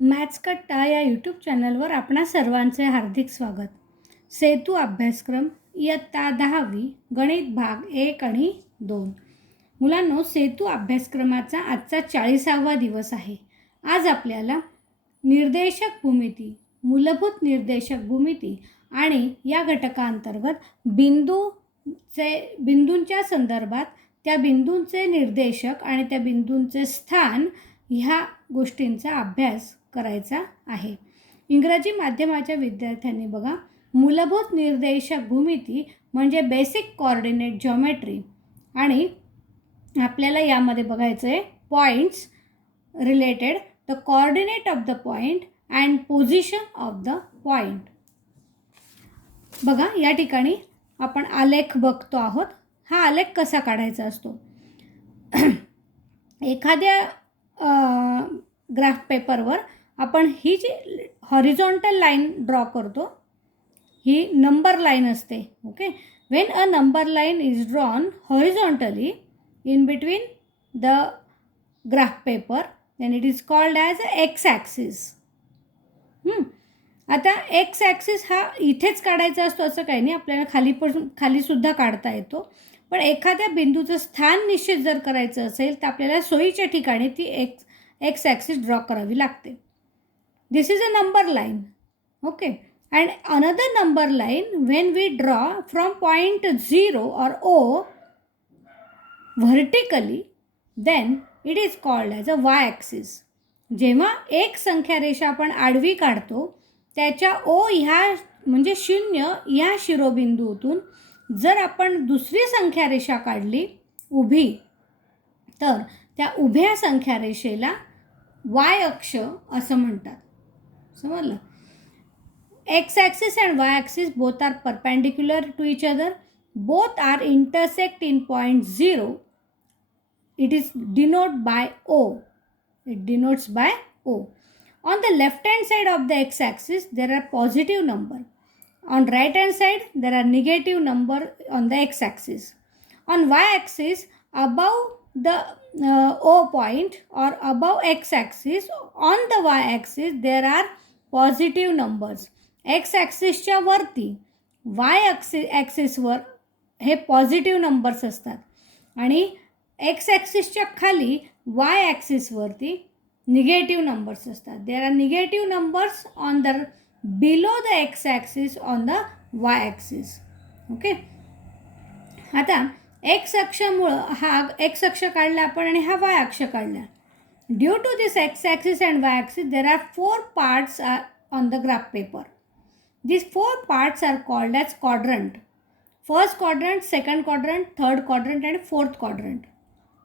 Maths कट्टा या YouTube चॅनलवर आपणा सर्वांचे हार्दिक स्वागत. सेतू अभ्यासक्रम इयत्ता 10वी गणित भाग 1 आणि 2. मुलांनो, सेतू अभ्यासक्रमाचा आजचा 40वा दिवस आहे. आज आपल्याला निर्देशक भूमिती, मूलभूत निर्देशक भूमिती आणि या घटकांतर्गत बिंदूंच्या संदर्भात त्या बिंदूंचे निर्देशक आणि त्या बिंदूंचे स्थान ह्या गोष्टींचा अभ्यास करायचा आहे. इंग्रजी माध्यमाच्या विद्यार्थ्यांनी बघा, मूलभूत निर्देशक भूमिती म्हणजे बेसिक कोऑर्डिनेट जॉमेट्री आणि आपल्याला यामध्ये बघायचं आहे points related the coordinate of the point and position of the point. बघा, या ठिकाणी आपण आलेख बघतो आहोत. हा आलेख कसा काढायचा असतो? एखाद्या ग्राफ पेपरवर आपण ही जी हॉरिझॉन्टल लाईन ड्रॉ करतो, ही नंबर लाईन असते. Okay, when a number line is drawn horizontally in between the graph paper then it is called as a X axis. आता एक्स ॲक्सिस हा इथेच काढायचा असतो असं काही नाही, आपल्याला खालीसुद्धा काढता येतो. पण एखाद्या बिंदूचं स्थान निश्चित जर करायचं असेल तर आपल्याला सोयीच्या ठिकाणी ती एक्स ॲक्सिस ड्रॉ करावी लागते. This is a number line. Okay, and another number line when we draw from point 0 or O vertically then it is called as a Y axis. जेव्हा एक संख्या रेषा आपण आडवी काढतो त्याच्या O ह्या म्हणजे 0 या शिरोबिंदूतून जर आपण दुसरी संख्या रेषा काढली उभी, तर त्या उभ्या संख्या रेषेला वाय अक्ष असं म्हणतात. समजलं? X axis and Y axis both are perpendicular to each other. Both are intersect in point 0. It is denote by O. It denotes by O. On the left hand side of the x-axis there are positive number. On right hand side there are negative number on the x-axis. On y-axis above the O point or above x-axis on the y-axis there are positive numbers. x-axis च्या वरती y-axis वर हे positive numbers असतात आणि x ॲक्सिसच्या खाली Y ॲक्सिसवरती negative numbers असतात. There are negative numbers on the below the x axis on the Y axis. Okay, आता x अक्षामुळं हा एक्स अक्ष काढला आपण आणि हा वाय अक्ष काढला. Due to this X axis and Y axis there are 4 parts on the graph paper. These 4 parts are called as quadrant. First quadrant, second quadrant, third quadrant आणि फोर्थ क्वाड्रंट.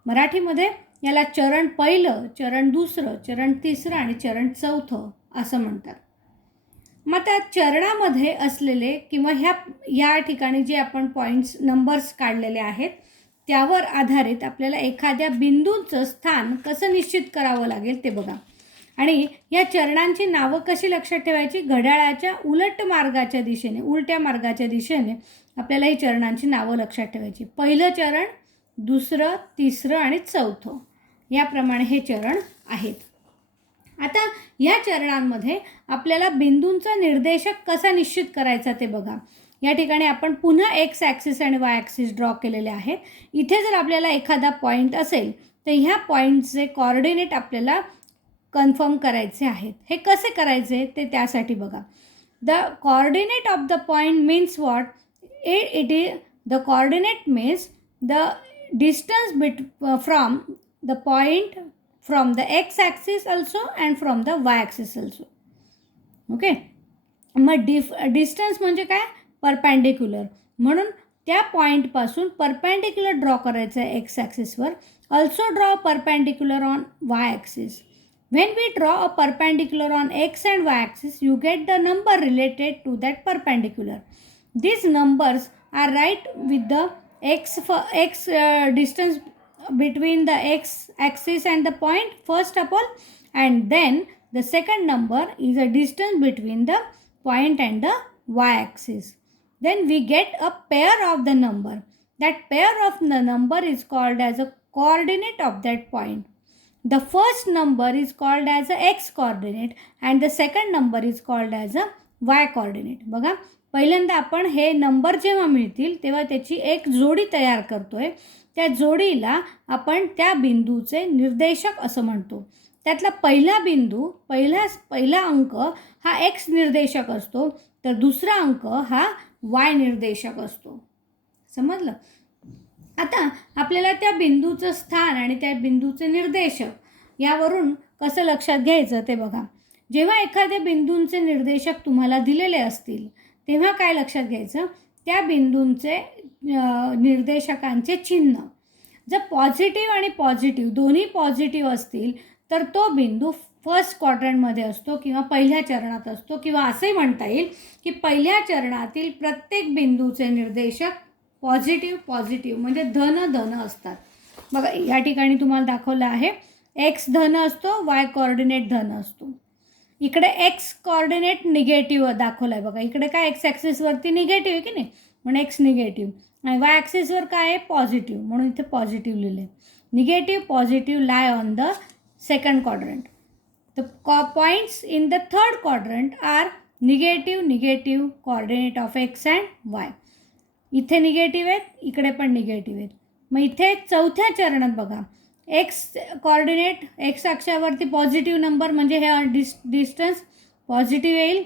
मराठीमध्ये याला चरण पहिलं, चरण दुसरं, चरण तिसरं आणि चरण चौथं असं म्हणतात. मग त्या चरणामध्ये असलेले किंवा ह्या ठिकाणी जे आपण पॉईंट्स नंबर्स काढलेले आहेत त्यावर आधारित आपल्याला एखाद्या बिंदूचं स्थान कसं निश्चित करावं लागेल ते बघा. आणि या चरणांची नावं कशी लक्षात ठेवायची? घड्याळाच्या उलट मार्गाच्या दिशेने, उलट्या मार्गाच्या दिशेने आपल्याला ही चरणांची नावं लक्षात ठेवायची. पहिलं चरण, दुसरं, तिसरं आणि चौथं याप्रमाणे हे चरण आहेत. आता या चरणांमध्ये आपल्याला बिंदूंचा निर्देशक कसा निश्चित करायचा ते बघा. या ठिकाणी आपण पुन्हा एक्स ॲक्सिस आणि वाय ॲक्सिस ड्रॉ केलेले आहेत. इथे जर आपल्याला एखादा पॉईंट असेल तर ह्या पॉईंटचे कोऑर्डिनेट आपल्याला कन्फर्म करायचे आहेत. हे कसे करायचे ते त्यासाठी बघा. The coordinate of the point means what? It is the coordinate means the distance from the point from the x axis also and from the Y axis also. Okay, मग डिस्टन्स म्हणजे काय? परपेंडिक्युलर. म्हणून त्या पॉईंटपासून perpendicular draw करायचं आहे X ॲक्सिसवर. Also draw perpendicular on Y axis. When we draw a perpendicular on x and y axis, you get the number related to that perpendicular. These numbers are right with the x distance between the x axis and the point first of all, and then the second number is a distance between the point and the y axis. Then we get a pair of the number. That pair of the number is called as a coordinate of that point. The first number is called as a x coordinate and the second number is called as a y coordinate. बघा, पहिल्यांदा आपण हे number जेव्हा मिळतील तेव्हा त्याची एक जोडी तयार करतोय. त्या जोडीला आपण त्या बिंदूचे निर्देशक असं म्हणतो. त्यातला पहिला बिंदू, पहिला अंक हा एक्स निर्देशक असतो, तर दुसरा अंक हा वाय निर्देशक असतो. समजलं? आता आपल्याला त्या बिंदूचं स्थान आणि त्या बिंदूचे निर्देशक यावरून कसं लक्षात घ्यायचं ते बघा. जेव्हा एखाद्या बिंदूंचे निर्देशक तुम्हाला दिलेले असतील तेव्हा काय लक्षात घ्यायचं, त्या बिंदूंचे निर्देशकांचे चिन्ह जर पॉझिटिव्ह आणि पॉझिटिव्ह दोन्ही पॉझिटिव्ह असतील तर तो बिंदू फर्स्ट क्वाड्रंटमध्ये असतो किंवा पहिल्या चरणात असतो, किंवा असे म्हणता येईल की पहिल्या चरणातील प्रत्येक बिंदूचे निर्देशक पॉझिटिव्ह म्हणजे धन असतात. बघा, या ठिकाणी तुम्हाला दाखवलं आहे एक्स धन असतो, वाय कोऑर्डिनेट धन असतो. इकडे एक्स कोऑर्डिनेट निगेटिव्ह दाखवलं आहे. बघा, इकडे काय एक्स ॲक्सिसवरती निगेटिव्ह आहे की नाही, म्हणून एक्स निगेटिव्ह, आणि वाय ॲक्सिसवर काय आहे पॉझिटिव्ह, म्हणून इथे पॉझिटिव्ह लिहिले. Negative positive lie on the second quadrant. The points in the third quadrant are negative coordinate of X and Y. इथे निगेटिव्ह आहेत, इकडे पण निगेटिव्ह आहेत. मग इथे चौथ्या चरणात बघा, एक्स कोऑर्डिनेट एक्स अक्षावरती पॉझिटिव्ह नंबर म्हणजे हे डिस्टन्स पॉझिटिव्ह येईल,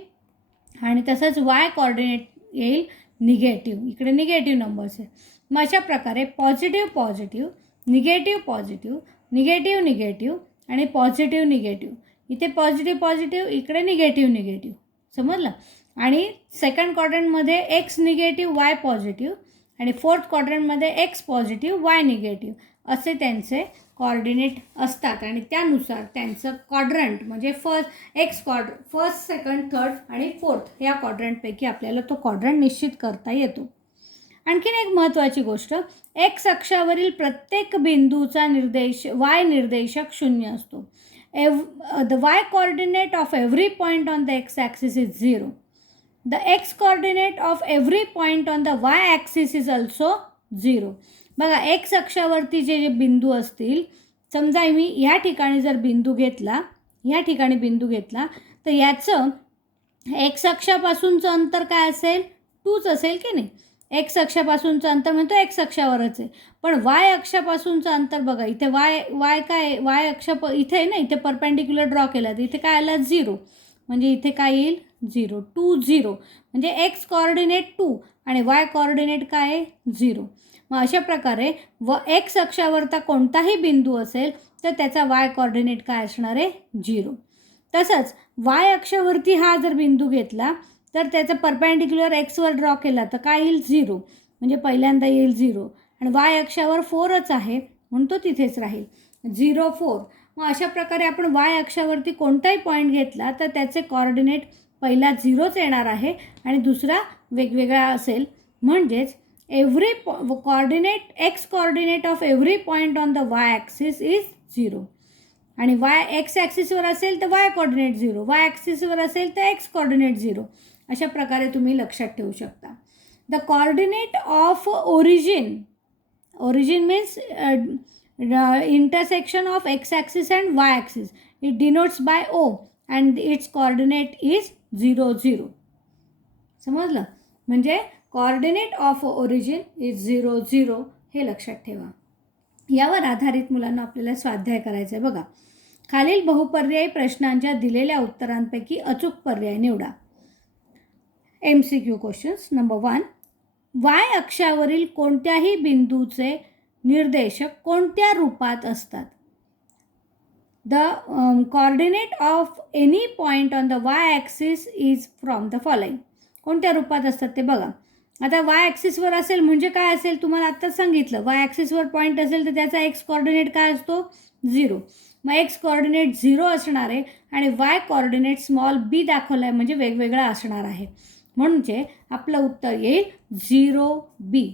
आणि तसंच वाय कोऑर्डिनेट येईल निगेटिव्ह, इकडे निगेटिव्ह नंबर्स आहेत. मग अशा प्रकारे पॉझिटिव्ह निगेटिव्ह आणि पॉझिटिव्ह. इथे पॉझिटिव्ह, इकडे निगेटिव्ह. समजलं? आणि सेकंड क्वाड्रंटमध्ये एक्स निगेटिव्ह वाय पॉझिटिव्ह, आणि फोर्थ क्वाड्रंटमध्ये एक्स पॉझिटिव्ह वाय निगेटिव्ह असे त्यांचे कॉर्डिनेट असतात. आणि त्यानुसार त्यांचं क्वाड्रंट म्हणजे फर्स्ट सेकंड थर्ड आणि फोर्थ या क्वाड्रंटपैकी आपल्याला तो क्वाड्रंट निश्चित करता येतो. आणखीन एक महत्त्वाची गोष्ट, एक्स अक्षावरील प्रत्येक बिंदूचा वाय निर्देशक 0 असतो. The Y coordinate of every point on the x axis is 0. The x coordinate of every point on the Y axis is also 0. बघा, एक्स अक्षावरती जे बिंदू असतील, समजा मी या ठिकाणी जर बिंदू घेतला, तर याचं एक्स अक्षापासूनचं अंतर काय असेल, 2च असेल की नाही. एक्स अक्षापासूनचं अंतर म्हणतो एक्स अक्षावरच आहे. पण वाय अक्षापासूनचं अंतर बघा, इथे वाय अक्ष इथे आहे ना, इथे परपेंडिक्युलर ड्रॉ केला तर इथे काय आलं 0, म्हणजे इथे काय येईल 0, 2 0, म्हणजे एक्स कोऑर्डिनेट 2 आणि वाय कोऑर्डिनेट काय आहे 0. मग अशा प्रकारे एक्स अक्षावरचा कोणताही बिंदू असेल तर त्याचा वाय कोऑर्डिनेट काय असणार आहे 0. तसंच वाय अक्षावरती हा जर बिंदू घेतला तर त्याचा परपेंडिक्युलर एक्सवर ड्रॉ केला तर काय येईल 0, म्हणजे पहिल्यांदा येईल 0, आणि वाय अक्षावर 4च आहे म्हणून तो तिथेच राहील 0 4. मग अशा प्रकारे आपण वाय अक्षावरती कोणताही पॉईंट घेतला तर त्याचे कोऑर्डिनेट पहिला 0च येणार आहे आणि दुसरा वेगवेगळा असेल. म्हणजेच x coordinate of every point on the Y axis is 0. आणि एक्स ॲक्सिसवर असेल तर वाय कोऑर्डिनेट 0, वाय ॲक्सिसवर असेल तर एक्स कोऑर्डिनेट 0. अशा प्रकारे तुम्ही लक्षात ठेवू शकता. The coordinate of origin means intersection of x axis and y axis. It denotes by O and its coordinate is 0 0. समजलं? म्हणजे coordinate of origin is 0 0 हे लक्षात ठेवा. यावर आधारित मुलांना आपल्याला स्वाध्याय करायचा आहे. बघा, खालील बहुपर्यायी प्रश्नांच्या दिलेल्या उत्तरांपैकी अचूक पर्याय निवडा. MCQ questions. नंबर 1, वाय अक्षावरील कोणत्याही बिंदूचे निर्देशक कोणत्या रूपात असतात. The coordinate of any point on the Y axis is from the following. कोणत्या रूपात असतात ते बघा. आता वाय ॲक्सिसवर असेल म्हणजे काय असेल तुम्हाला आत्ताच सांगितलं, वाय ॲक्सिसवर पॉईंट असेल तर त्याचा एक्स कोऑर्डिनेट काय असतो 0. मग एक्स कोऑर्डिनेट 0 असणार आहे आणि वाय कोऑर्डिनेट स्मॉल b दाखवला आहे म्हणजे वेगवेगळा असणार आहे. म्हणजे आपलं उत्तर येईल 0 B.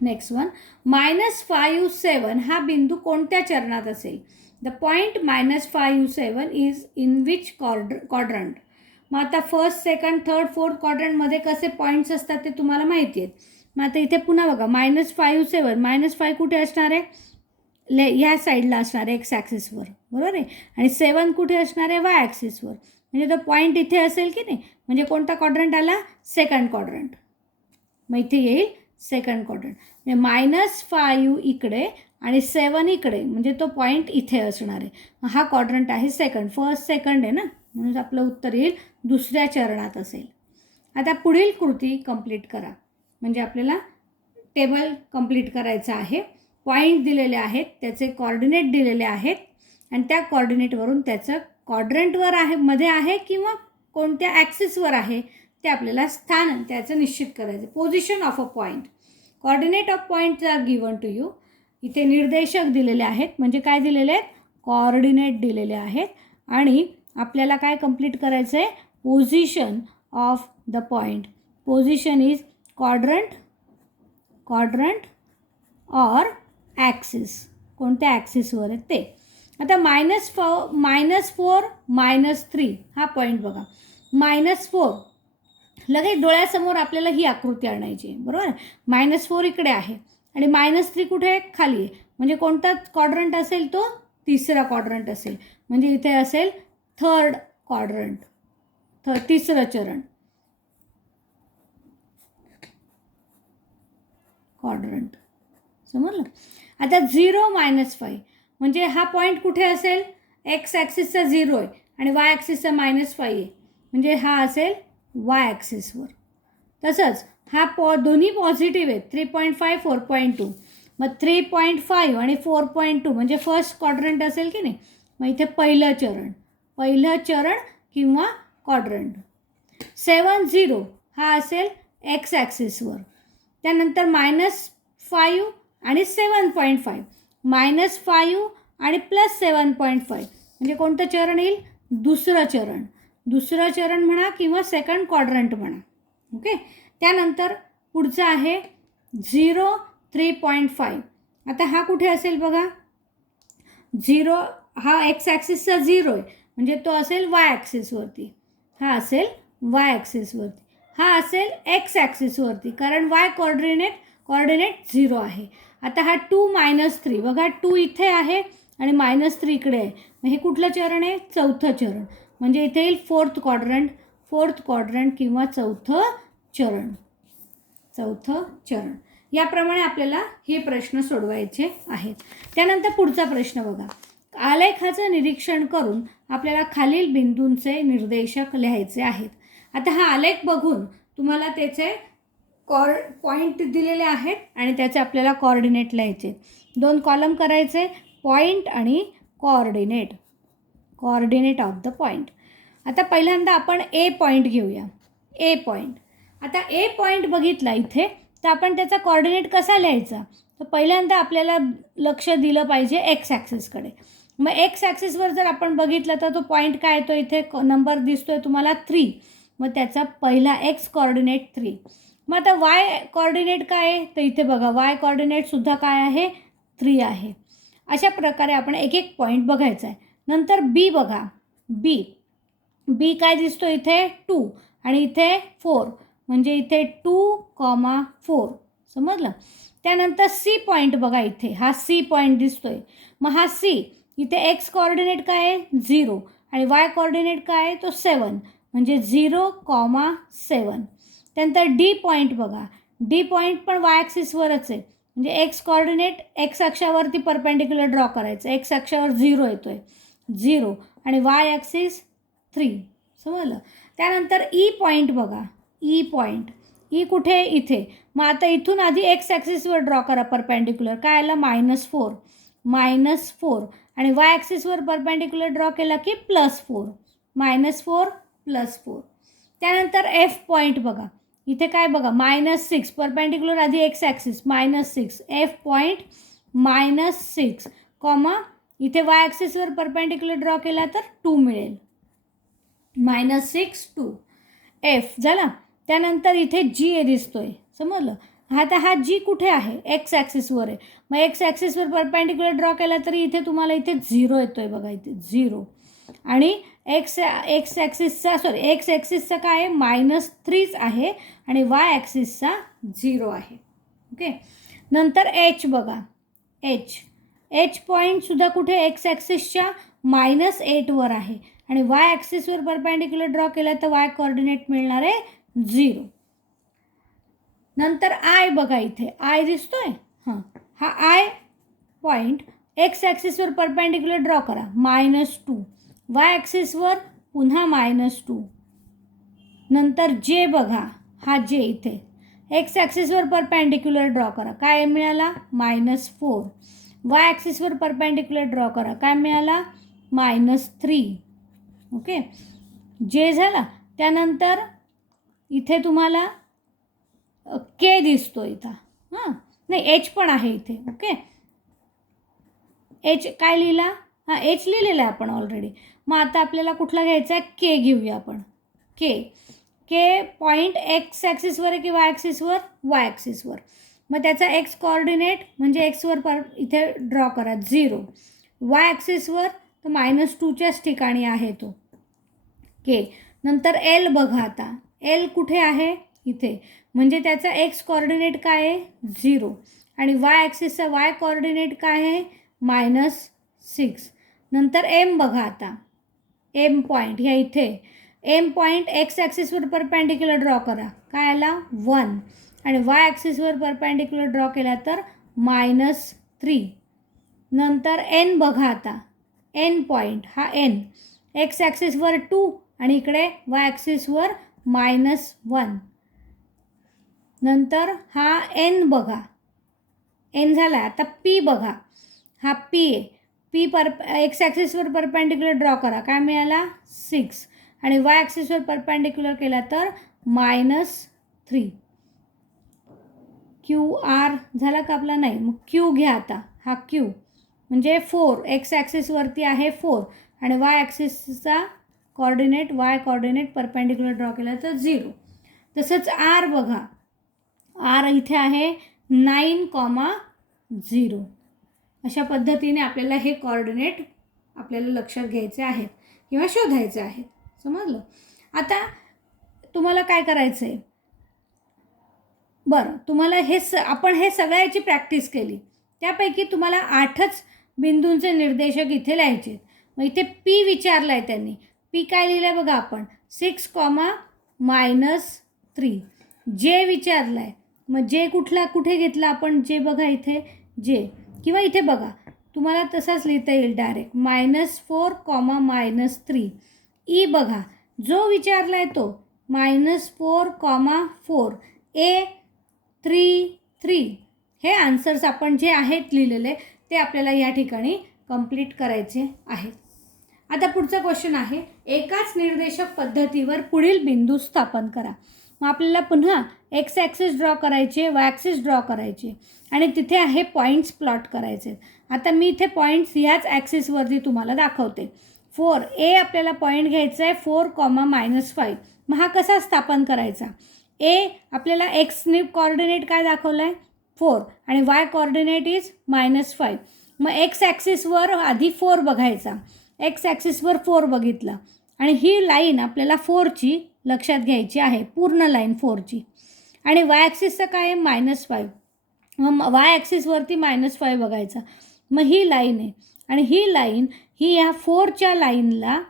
नेक्स्ट वन, -5 7 हा बिंदू कोणत्या चरणात असेल. The point -5 7 is in which quadrant. मग आता फर्स्ट सेकंड थर्ड फोर्थ क्वाड्रंटमध्ये कसे पॉईंट्स असतात ते तुम्हाला माहिती आहेत. मग आता इथे पुन्हा बघा -5 7 -5 कुठे असणार आहे ह्या साईडला असणार आहे एक्स ॲक्सिसवर, बरोबर आहे. आणि 7 कुठे असणार आहे? वाय ॲक्सिसवर. म्हणजे तो पॉईंट इथे असेल की नाही, म्हणजे कोणता क्वाड्रंट आला? Second quadrant. मग इथे येईल सेकंड क्वाड्रंट. म्हणजे -5 इकडे आणि 7 इकडे, म्हणजे तो पॉईंट इथे असणार आहे. हा क्वाड्रंट आहे सेकंड. फर्स्ट सेकंड आहे ना, म्हणून आपलं उत्तर येईल दुसऱ्या चरणात असेल. आता पुढील कृती कंप्लीट करा. म्हणजे आपल्याला टेबल कंप्लीट करायचं आहे. पॉईंट दिलेले आहेत, त्याचे कॉर्डिनेट दिलेले आहेत आणि त्या कॉर्डिनेटवरून त्याचं क्वाड्रंटवर आहे, मध्ये आहे किंवा कोणत्या ॲक्सिसवर आहे ते आपल्याला स्थान त्याचं निश्चित करायचं. Position of a point. Coordinate of points are given to you. इथे निर्देशक दिलेले आहेत. म्हणजे काय दिलेले आहेत? कॉर्डिनेट दिलेले आहेत. आणि आपल्याला काय कंप्लीट करायचं आहे? Position of the point. Position is quadrant or axis. कोणत्या ॲक्सिसवर आहे ते. आता -4 -3 हा पॉईंट बघा. -4 लगेच डोळ्यासमोर आपल्याला ही आकृती आणायची आहे, बरोबर. -4 इकडे आहे आणि -3 कुठे आहे? खाली आहे. म्हणजे कोणता क्वाड्रंट असेल? तो तिसरा क्वाड्रंट असेल. म्हणजे इथे असेल थर्ड क्वाड्रंट, तिसरं चरण, क्वाड्रंट. समजलं. आता 0 -5 म्हणजे हा पॉईंट कुठे असेल? एक्स ॲक्सिसचा 0 आहे आणि वाय ॲक्सिसचा -5 आहे. म्हणजे हा असेल वाय ॲक्सिसवर. तसंच हा दोन्ही पॉझिटिव्ह आहेत. 3.5 4.2. मग 3.5 आणि 4.2 म्हणजे फर्स्ट क्वाड्रंट असेल की नाही. मग इथे पहिलं चरण किंवा क्वाड्रंट. 7 0 हा असेल एक्स ॲक्सिसवर. त्यानंतर -5 आणि 7.5. -5 आणि +7.5 म्हणजे कोणतं चरण येईल? दुसरं चरण म्हणा किंवा सेकंड क्वाड्रंट म्हणा. ओके. त्यानंतर पुढचं आहे 0 3.5. आता हा कुठे असेल बघा? 0 हा एक्स ॲक्सिसचा 0 आहे म्हणजे तो असेल वाय ॲक्सिसवरती. हा असेल वाय ॲक्सिसवरती. हा असेल एक्स ॲक्सिसवरती, कारण वाय कॉर्डिनेट 0 आहे. आता हा 2 -3 बघा. 2 इथे आहे आणि -3 इकडे आहे. मग हे कुठलं चरण आहे? चौथं चरण. म्हणजे इथे येईल फोर्थ क्वाड्रंट किंवा चौथं चरण. याप्रमाणे आपल्याला हे प्रश्न सोडवायचे आहेत. त्यानंतर पुढचा प्रश्न बघा. आलेखाचं निरीक्षण करून आपल्याला खालील बिंदूंचे निर्देशक लिहायचे आहेत. आता हा आलेख बघून तुम्हाला त्याचे पॉईंट दिलेले आहेत आणि त्याचे आपल्याला कॉर्डिनेट लिहायचे. 2 कॉलम करायचे. पॉईंट आणि कॉर्डिनेट ऑफ द पॉईंट. आता पहिल्यांदा आपण ए पॉईंट घेऊया. ए पॉईंट. आता ए पॉईंट बघितला इथे, तर आपण त्याचा कॉर्डिनेट कसा लिहायचा? तर पहिल्यांदा आपल्याला लक्ष दिलं पाहिजे एक्स ॲक्सिसकडे. मग एक्स ॲक्सिसवर जर आपण बघितलं तर तो पॉईंट काय येतो? इथे नंबर दिसतोय तुम्हाला 3. मग त्याचा पहिला एक्स कॉर्डिनेट 3. मग आता वाय कॉर्डिनेट काय आहे? तर इथे बघा वाय कॉर्डिनेटसुद्धा काय आहे? 3 आहे. अशा प्रकारे आपण एक एक पॉईंट बघायचा आहे. नंतर बी बघा. बी काय दिसतो इथे? 2 आणि इथे 4. म्हणजे इथे 2,4. समजलं. त्यानंतर सी पॉईंट बघा. इथे हा सी पॉईंट दिसतोय. मग हा सी इथे एक्स कॉर्डिनेट काय आहे? 0 आणि वाय कॉर्डिनेट काय आहे? तो 7. म्हणजे 0,7. त्यानंतर डी पॉईंट बघा. डी पॉईंट पण वाय ॲक्सिसवरच आहे. म्हणजे एक्स कॉर्डिनेट एक्स अक्षावरती परपेंडिक्युलर ड्रॉ करायचं. एक्स अक्षावर 0 येतो आहे. 0 आणि वाय ॲक्सिस 3. समजलं. त्यानंतर ई पॉईंट बघा. E point. ई कुठे? इथे. मग आता इथून आधी एक्स ॲक्सिसवर ड्रॉ करा परपेंडिक्युलर. काय आलं? -4 आणि वाय ॲक्सिसवर परपेंडिक्युलर ड्रॉ केला की +4. -4 +4. त्यानंतर एफ पॉईंट बघा. इथे काय बघा? -6 परपेंडिक्युलर आधी x axis -6. F point -6 comma इथे वाय ॲक्सिसवर परपेंडिक्युलर ड्रॉ केला तर 2 मिळेल. -6 2 एफ झाला. त्यानंतर इथे जी ए दिसतोय. समजलं. आता हा जी कुठे आहे? एक्स ॲक्सिसवर आहे. मग एक्स ॲक्सिसवर परपेंडिक्युलर ड्रॉ केला तरी इथे तुम्हाला इथे 0 येतो आहे बघा. इथे 0 आणि एक्स ॲक्सिसचा काय आहे? -3 आहे आणि वाय ॲक्सिसचा 0 आहे. ओके. नंतर एच बघा. एच पॉईंटसुद्धा कुठे एक्स ॲक्सिसच्या -8वर आहे आणि वाय ॲक्सिसवर परपॅन्डिक्युलर ड्रॉ केला तर वाय कोऑर्डिनेट मिळणार आहे 0. नंतर आय बघा, इथे आय दिसतोय. हां, हा आय पॉईंट एक्स ॲक्सिसवर परपॅन्डिक्युलर ड्रॉ करा -2, वाय ॲक्सिसवर पुन्हा -2. नंतर जे बघा, हा जे इथे एक्स ॲक्सिसवर परपॅन्डिक्युलर ड्रॉ करा, काय मिळाला -4. वाय ॲक्सिसवर परपॅन्डिक्युलर ड्रॉ करा, काय मिळाला -3. ओके, जे झाला. त्यानंतर इथे तुम्हाला के दिसतो इथं. हां, नाही एच पण आहे इथे. ओके, एच काय लिहिला? हां, एच लिहिलेला आहे आपण ऑलरेडी. मग आता आपल्याला कुठला घ्यायचा आहे? के घेऊया आपण. के पॉईंट एक्स ॲक्सिसवर आहे की वाय ॲक्सिसवर? वाय ॲक्सिसवर. मग त्याचा एक्स कोऑर्डिनेट म्हणजे एक्सवर इथे ड्रॉ करा 0. वाय ॲक्सिसवर तर -2च्याच ठिकाणी आहे तो के. नंतर एल बघा, आता एल कुठे आहे? इथे. म्हणजे त्याचा एक्स कोऑर्डिनेट काय आहे? 0 आणि वाय ॲक्सिसचा वाय कोऑर्डिनेट काय आहे? -6. नंतर एम बघा, आता एम पॉईंट ह्या इथे एम पॉईंट एक्स ॲक्सिसवर परपॅन्डिक्युलर ड्रॉ करा, काय आला 1 आणि वाय ॲक्सिसवर परपॅन्डिक्युलर ड्रॉ केला तर -3. नंतर एन बघा, आता एन पॉईंट हा एन एक्स ॲक्सिसवर 2 आणि इकडे वाय ॲक्सिसवर -1. नंतर हा एन बघा, एन झाला. आता पी बघा, हा पी आहे. पी एक्स ॲक्सिसवर परपॅन्डिक्युलर ड्रॉ करा, काय मिळाला 6 आणि वाय ॲक्सिसवर परपॅन्डिक्युलर केला तर -3. क्यू आर झाला का आपला? नाही. मग क्यू घ्या, आता हा क्यू म्हणजे 4 एक्स ॲक्सिसवरती आहे 4 आणि वाय ॲक्सिसचा coordinate Y coordinate perpendicular draw केला तर 0. तसंच आर बघा, आर इथे आहे 9,0. अशा पद्धतीने आपल्याला हे कोऑर्डिनेट आपल्याला लक्षात घ्यायचे आहेत किंवा शोधायचे आहेत. समजलं? आता तुम्हाला काय करायचं आहे? बरं, तुम्हाला आपण हे सगळ्याची प्रॅक्टिस केली, त्यापैकी तुम्हाला 8च बिंदूंचे निर्देशक इथे लिहायचे. मग इथे पी विचारला आहे त्यांनी. पी काय लिहिलं आहे बघा आपण, 6,-3. जे विचारलं आहे, मग जे कुठे घेतला आपण? जे बघा इथे जे, किंवा इथे बघा तुम्हाला तसाच लिहिता येईल डायरेक्ट -4,-3. ई बघा, जो विचारला आहे तो -4,4. ए 3,3. हे आन्सर्स आपण जे आहेत लिहिलेले ते आपल्याला या ठिकाणी कंप्लीट करायचे आहेत. आता पुढचा क्वेश्चन आहे, एकाच निर्देशक पद्धतीवर पुढील बिंदू स्थापन करा. मग आपल्याला पुन्हा एक्स ॲक्सिस ड्रॉ करायचे, वाय ॲक्सिस ड्रॉ करायचे आणि तिथे आहे पॉईंट्स प्लॉट करायचे. आता मी इथे पॉईंट्स ह्याच ॲक्सिसवरती तुम्हाला दाखवते. 4 ए आपल्याला पॉईंट घ्यायचा आहे 4,-5. मग हा कसा स्थापन करायचा? ए आपल्याला एक्सने कोऑर्डिनेट काय दाखवलं आहे 4 आणि वाय कोऑर्डिनेट इज -5. मग एक्स ॲक्सिसवर आधी 4 बघायचा, एक्स ॲक्सिसवर 4 बघितला आणि ही लाईन आपल्याला 4ची लक्षात घ्यायची आहे, पूर्ण लाईन 4ची. आणि वाय ॲक्सिसचं काय आहे -5. मग वाय ॲक्सिसवरती -5 बघायचा. मग ही लाईन आहे आणि ही लाईन ही ह्या 4च्या लाईनला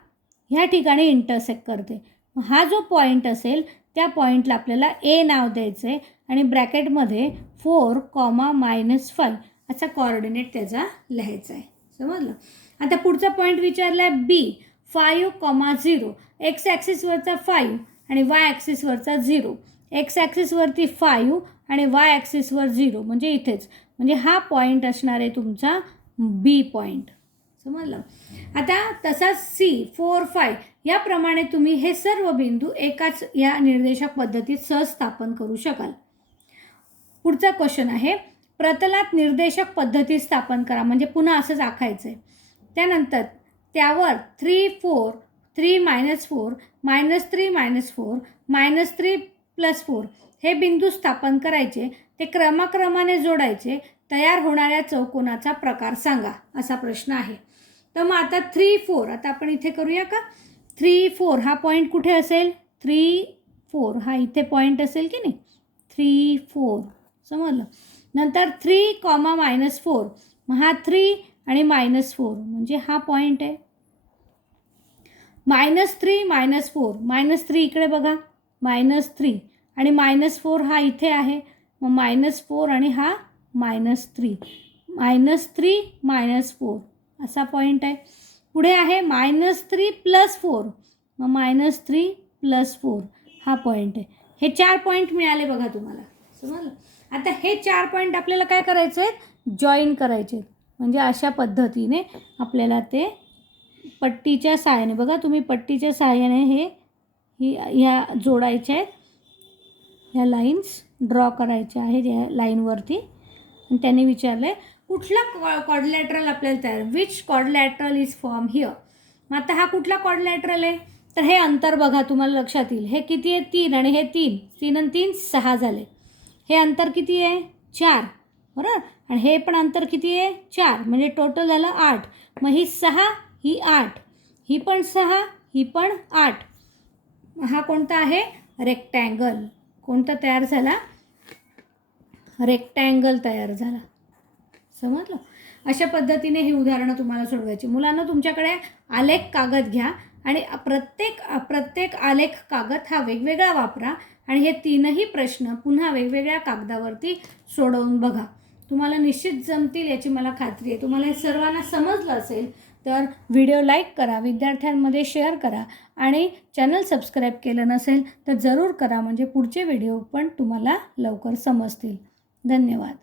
ह्या ठिकाणी इंटरसेक्ट करते. हा जो पॉईंट असेल त्या पॉईंटला आपल्याला ए नाव द्यायचं आहे आणि ब्रॅकेटमध्ये 4,-5 असा कोऑर्डिनेट त्याचा लिहायचा आहे. समजलं? आता पुढचा पॉईंट विचारला आहे बी 5,0. एक्स ॲक्सिसवरचा 5 आणि वाय ॲक्सिसवरचा 0. एक्स ॲक्सिसवरती 5 आणि वाय ॲक्सिसवर 0 म्हणजे इथेच, म्हणजे हा पॉईंट असणार आहे तुमचा बी पॉईंट. समजलं? आता तसाच सी 4,5 याप्रमाणे तुम्ही हे सर्व बिंदू एकाच या निर्देशक पद्धतीत सहज स्थापन करू शकाल. पुढचा क्वेश्चन आहे, प्रतलात निर्देशक पद्धती स्थापन करा. म्हणजे पुन्हा असंच आखायचं आहे. त्यानंतर त्यावर 3, 4, 3, -4, -3, -4, -3 + 4 हे बिंदू स्थापन करायचे. ते क्रमाक्रमाने जोडायचे. तयार होणाऱ्या चौकोनाचा प्रकार सांगा, असा प्रश्न आहे. तर मग आता 3, 4 आता आपण इथे करूया का? 3, 4 हा पॉईंट कुठे असेल? 3, 4 हा इथे पॉईंट असेल की नाही? 3, 4 समजलं? नंतर 3, -4 मग हा 3 आणि -4 म्हणजे हा पॉईंट आहे. -3 -4 -3 इकडे बघा, -3 आणि -4 हा इथे आहे. मग -4 आणि हा -3 -3 -4 असा पॉईंट आहे. पुढे आहे -3 + 4 मग -3 + 4 हा पॉईंट आहे. हे 4 पॉईंट मिळाले बघा तुम्हाला, समजलं. आता हे 4 पॉईंट आपल्याला काय करायचे आहेत, जॉईन करायचे आहेत. म्हणजे अशा पद्धतीने आपल्याला ते पट्टीच्या सहाय्याने, बघा तुम्ही पट्टीच्या सहाय्याने ह्या जोडायच्या आहेत. ह्या लाईन्स ड्रॉ करायच्या आहेत या लाईनवरती. आणि त्यांनी विचारलं कुठला क्वाड्रिलॅटरल आपल्याला तयार, which quadrilateral is form here. मग आता हा कुठला क्वाड्रिलॅटरल आहे, तर हे अंतर बघा तुम्हाला लक्षात येईल. हे किती आहे, 3 आणि हे 3 आणि 3 6 झाले. हे अंतर किती आहे, 4 बरोबर. आणि हे पण अंतर किती आहे, 4 म्हणजे टोटल झालं 8. मग ही 6 ही 8, ही पण 6 ही पण 8. हा कोणता आहे, रेक्टँगल. कोणता तयार झाला, रेक्टँगल तयार झाला, समजलं. अशा पद्धतीने ही उदाहरणं तुम्हाला सोडवायची. मुलांना तुमच्याकडे आलेख कागद घ्या आणि प्रत्येक आलेख कागद हा वेगवेगळा वापरा आणि हे 3ही प्रश्न पुन्हा वेगवेगळ्या कागदावरती सोडवून बघा. तुम्हाला निश्चित जमतील याची मला खात्री आहे. तुम्हाला हे सर्वांना समजलं असेल तर व्हिडिओ लाईक करा, विद्यार्थ्यांमध्ये शेअर करा आणि चॅनल सबस्क्राईब केलं नसेल तर जरूर करा, म्हणजे पुढचे व्हिडिओ पण तुम्हाला लवकर समजतील. धन्यवाद.